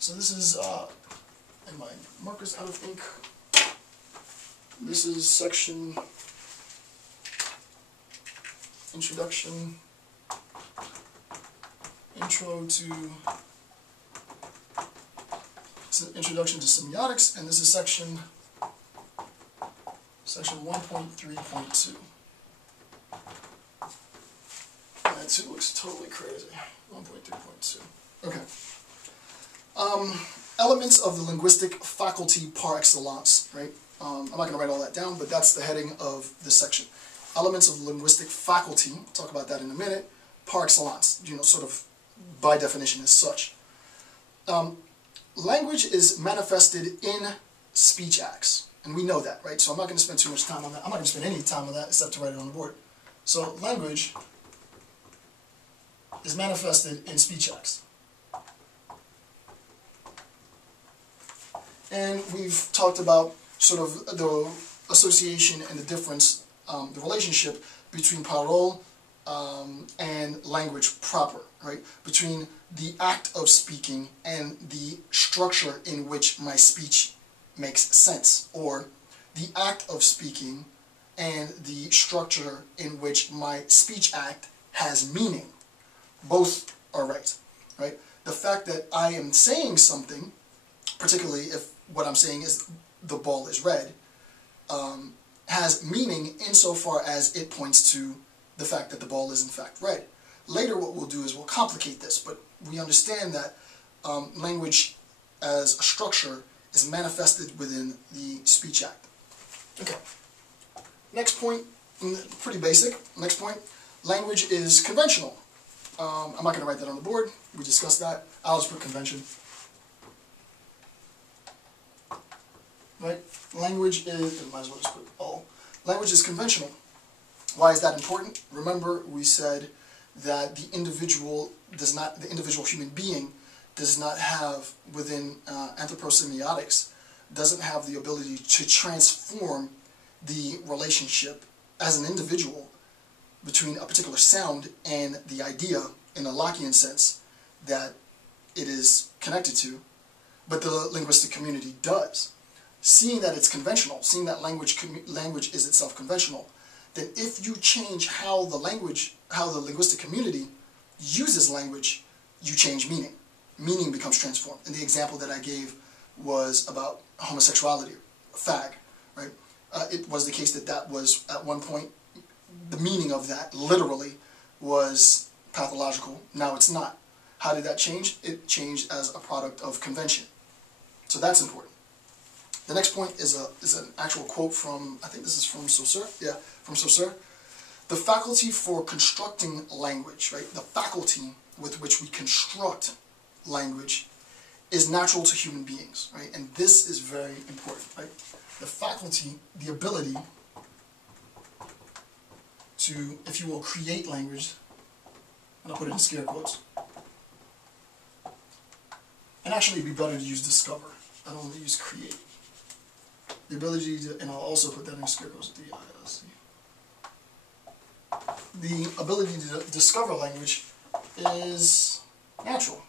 So this is, and my marker's out of ink. This is section Introduction, Introduction to Semiotics, and this is section 1.3.2. That too looks totally crazy. 1.3.2. Okay. Elements of the linguistic faculty par excellence, right? I'm not going to write all that down, but that's the heading of this section. Elements of linguistic faculty, I'll talk about that in a minute, par excellence, sort of by definition as such. Language is manifested in speech acts, and we know that, right? So I'm not going to spend too much time on that. I'm not going to spend any time on that except to write it on the board. So language is manifested in speech acts. And we've talked about sort of the association and the difference, the relationship between parole and language proper, right? Between the act of speaking and the structure in which my speech makes sense, or the act of speaking and the structure in which my speech act has meaning. Both are right? The fact that I am saying something, particularly if what I'm saying is the ball is red, has meaning insofar as it points to the fact that the ball is in fact red. Later what we'll do is we'll complicate this, but we understand that language as a structure is manifested within the speech act. Okay. Next point, pretty basic. Next point, language is conventional. I'm not going to write that on the board. We discussed that. I'll just put convention. Right? Language is, might as well just put all. Language is conventional. Why is that important? Remember, we said that the individual human being does not have, within anthroposemiotics, doesn't have the ability to transform the relationship as an individual between a particular sound and the idea in a Lockean sense that it is connected to, but the linguistic community does. Seeing that it's conventional, seeing that language is itself conventional, then if you change how the linguistic community uses language, you change meaning. Meaning becomes transformed. And the example that I gave was about homosexuality, fag, right? It was the case that was, at one point, the meaning of that, literally, was pathological. Now it's not. How did that change? It changed as a product of convention. So that's important. The next point is an actual quote from, I think this is from Saussure. Yeah, from Saussure. The faculty for constructing language, right? The faculty with which we construct language is natural to human beings, right? And this is very important, right? The faculty, the ability to, if you will, create language, and I'll put it in scare quotes. And actually it'd be better to use discover. I don't want to use create. The ability to, and I'll also put that in scare quotes, D-I-S-C. The ability to discover language is natural.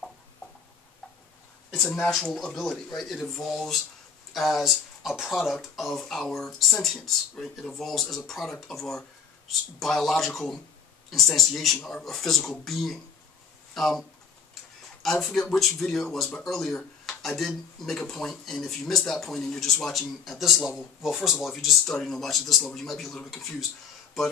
It's a natural ability, right? It evolves as a product of our sentience, right? It evolves as a product of our biological instantiation, our physical being. I forget which video it was, but earlier I did make a point, and if you missed that point and you're just watching at this level, well, first of all, if you're just starting to watch at this level, you might be a little bit confused. But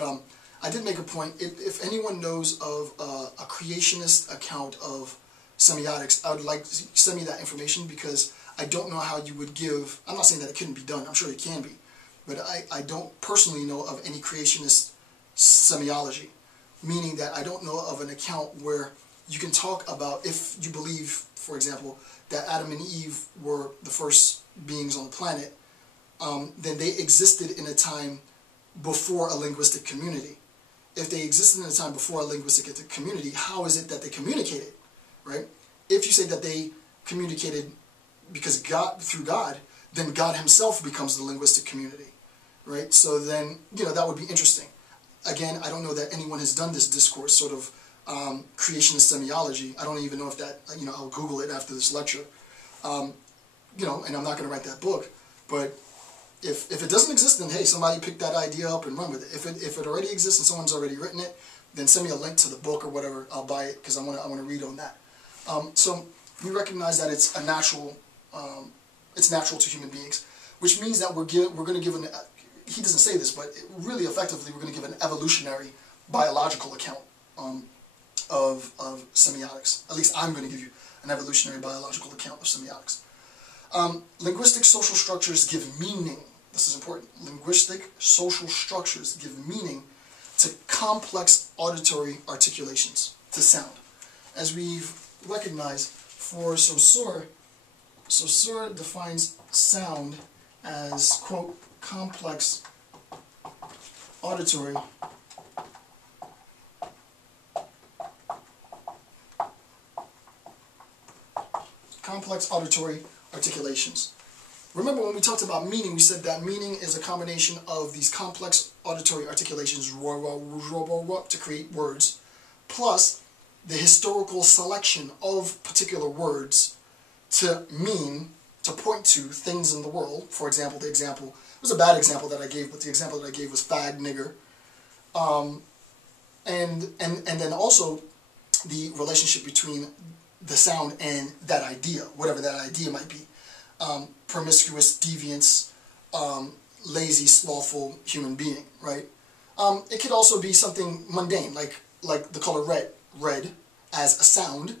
I did make a point, if anyone knows of a creationist account of semiotics, I would like to send me that information, because I don't know how you would give, I'm not saying that it couldn't be done, I'm sure it can be, but I don't personally know of any creationist semiology, meaning that I don't know of an account where you can talk about, if you believe, for example, that Adam and Eve were the first beings on the planet, then they existed in a time before a linguistic community. If they existed in a time before a linguistic community, how is it that they communicated, right? If you say that they communicated because God, through God, then God himself becomes the linguistic community, right? So then, that would be interesting. Again, I don't know that anyone has done this discourse, sort of creationist semiology. I don't even know if that, I'll Google it after this lecture. You know, and I'm not going to write that book, but if it doesn't exist, then hey, somebody pick that idea up and run with it. If it already exists and someone's already written it, then send me a link to the book or whatever. I'll buy it because I want to read on that. So we recognize that it's natural to human beings, which means that we're going to give an, he doesn't say this, but really effectively we're going to give an evolutionary biological account of semiotics. At least I'm going to give you an evolutionary biological account of semiotics. Linguistic social structures give meaning. This is important. Linguistic social structures give meaning to complex auditory articulations, to sound. As we've recognized, for Saussure, Saussure defines sound as, quote, complex auditory articulations. Remember when we talked about meaning, we said that meaning is a combination of these complex auditory articulations to create words, plus the historical selection of particular words to mean, to point to things in the world. For example, it was a bad example that I gave, but the example that I gave was fag, nigger. And then also the relationship between the sound and that idea, whatever that idea might be. Promiscuous, deviance, lazy, slothful human being, right? It could also be something mundane, like the color red. Red as a sound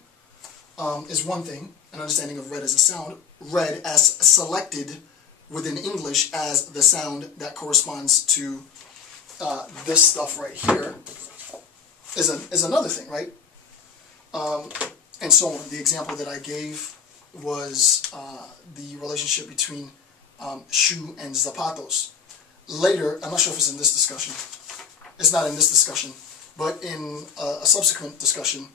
is one thing, an understanding of red as a sound. Red as selected within English as the sound that corresponds to this stuff right here is another thing, right? And so on. The example that I gave was the relationship between shoe and zapatos. Later, I'm not sure if it's in this discussion. It's not in this discussion, but in a subsequent discussion,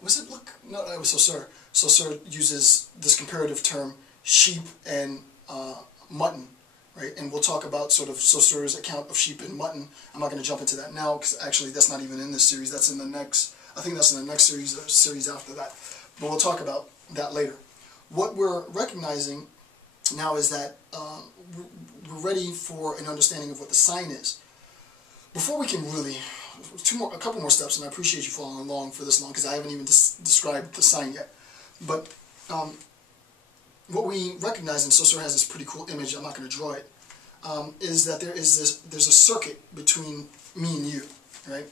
was it? Look, no, it was Saussure. Saussure uses this comparative term, sheep and mutton, right? And we'll talk about sort of Saussure's account of sheep and mutton. I'm not going to jump into that now because actually that's not even in this series. That's in the next. I think that's in the next series or series after that. But we'll talk about that later. What we're recognizing now is that we're ready for an understanding of what the sign is. Before we can really, a couple more steps, and I appreciate you following along for this long because I haven't even described the sign yet. But what we recognize, and Saussure has this pretty cool image, I'm not going to draw it, is that there's a circuit between me and you, right?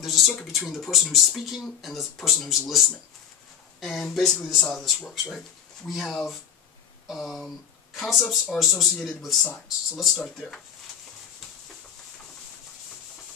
There's a circuit between the person who's speaking and the person who's listening. And basically this is how this works, right? We have concepts are associated with signs. So let's start there.